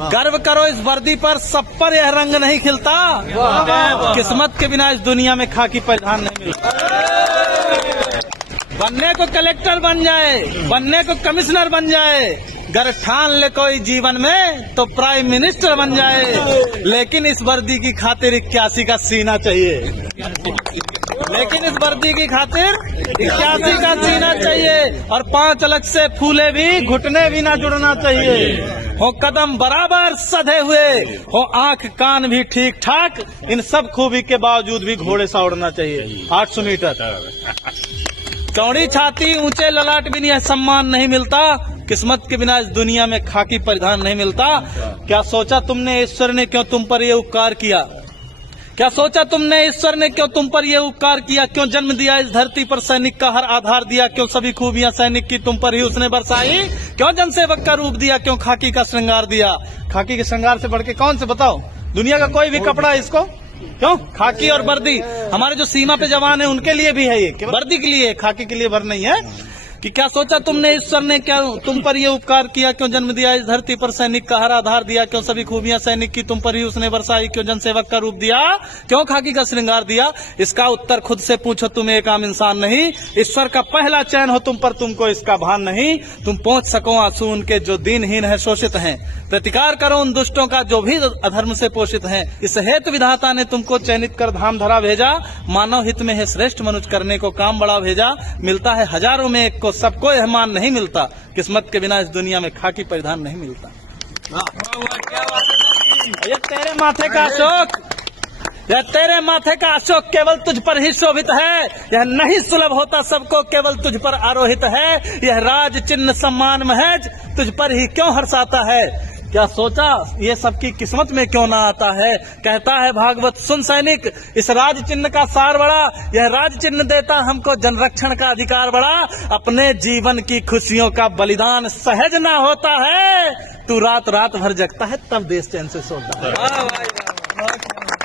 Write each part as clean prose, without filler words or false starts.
गर्व करो इस वर्दी पर, सब पर यह रंग नहीं खिलता। किस्मत के बिना इस दुनिया में खाकी परिधान नहीं मिलता। बनने को कलेक्टर बन जाए, बनने को कमिश्नर बन जाए, गर ठान ले कोई जीवन में तो प्राइम मिनिस्टर बन जाए। लेकिन इस वर्दी की खातिर 81 का सीना चाहिए। लेकिन इस वर्दी की खातिर 81 का सीना चाहिए। और 5 अलग से फूले भी, घुटने भी ना जुड़ना चाहिए। हो कदम बराबर सधे हुए, हो आंख कान भी ठीक ठाक, इन सब खूबी के बावजूद भी घोड़े सा उड़ना चाहिए। 800 मीटर चौड़ी छाती, ऊंचे ललाट भी यह सम्मान नहीं मिलता। किस्मत के बिना इस दुनिया में खाकी परिधान नहीं मिलता। क्या सोचा तुमने ईश्वर ने क्यों तुम पर यह उपकार किया? क्या सोचा तुमने ईश्वर ने क्यों तुम पर यह उपकार किया? क्यों जन्म दिया इस धरती पर, सैनिक का हर आधार दिया? क्यों सभी खूबियां सैनिक की तुम पर ही उसने बरसाई? क्यों जनसेवक का रूप दिया? क्यों खाकी का श्रृंगार दिया? खाकी के श्रृंगार से बढ़ के कौन से बताओ? दुनिया का कोई भी कपड़ा इसको क्यों? खाकी और वर्दी हमारे जो सीमा पे जवान है उनके लिए भी है, ये वर्दी के लिए, खाकी के लिए भर नहीं है। कि क्या सोचा तुमने ईश्वर ने क्या तुम पर ये उपकार किया? क्यों जन्म दिया इस धरती पर, सैनिक का हर आधार दिया? क्यों सभी खूबियां सैनिक की तुम पर ही उसने बरसाई? क्यों जनसेवक का रूप दिया? क्यों खाकी का श्रृंगार दिया? इसका उत्तर खुद से पूछो, तुम एक आम इंसान नहीं। ईश्वर का पहला चयन हो तुम पर, तुमको इसका भान नहीं। तुम पहुंच सको आंसू उनके जो दीनहीन है, शोषित हैं। प्रतिकार करो उन दुष्टों का जो भी अधर्म से पोषित हैं। इस हेतु विधाता ने तुमको चयनित कर धाम धरा भेजा। मानव हित में है श्रेष्ठ मनुष्य करने को काम बड़ा भेजा। मिलता है हजारों में एक को, सबको यह मान नहीं मिलता। किस्मत के बिना इस दुनिया में खाकी परिधान नहीं मिलता। ये तेरे माथे का अशोक, यह तेरे माथे का अशोक केवल तुझ पर ही शोभित है। यह नहीं सुलभ होता सबको, केवल तुझ पर आरोहित है। यह राज चिन्ह सम्मान महज तुझ पर ही क्यों हर्षाता है? क्या सोचा ये सबकी किस्मत में क्यों ना आता है? कहता है भागवत सुन सैनिक, इस राज चिन्ह का सार बड़ा। यह राज चिन्ह देता हमको जनरक्षण का अधिकार बड़ा। अपने जीवन की खुशियों का बलिदान सहज ना होता है। तू रात रात भर जगता है तब देश चैन से सोता है।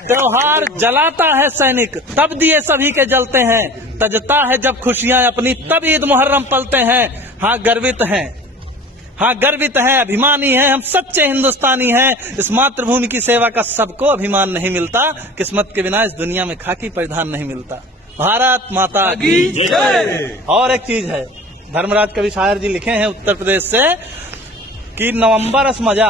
त्योहार जलाता है सैनिक तब दिए सभी के जलते हैं। तजता है जब खुशियां अपनी तब ईद मुहर्रम पलते हैं। हाँ गर्वित हैं, हाँ गर्वित है, अभिमानी है, हम सच्चे हिंदुस्तानी हैं। इस मातृभूमि की सेवा का सबको अभिमान नहीं मिलता। किस्मत के बिना इस दुनिया में खाकी परिधान नहीं मिलता। भारत माता की जय। और एक चीज है, धर्मराज कवि शायर जी लिखे हैं उत्तर प्रदेश से कि नवंबर अस मजा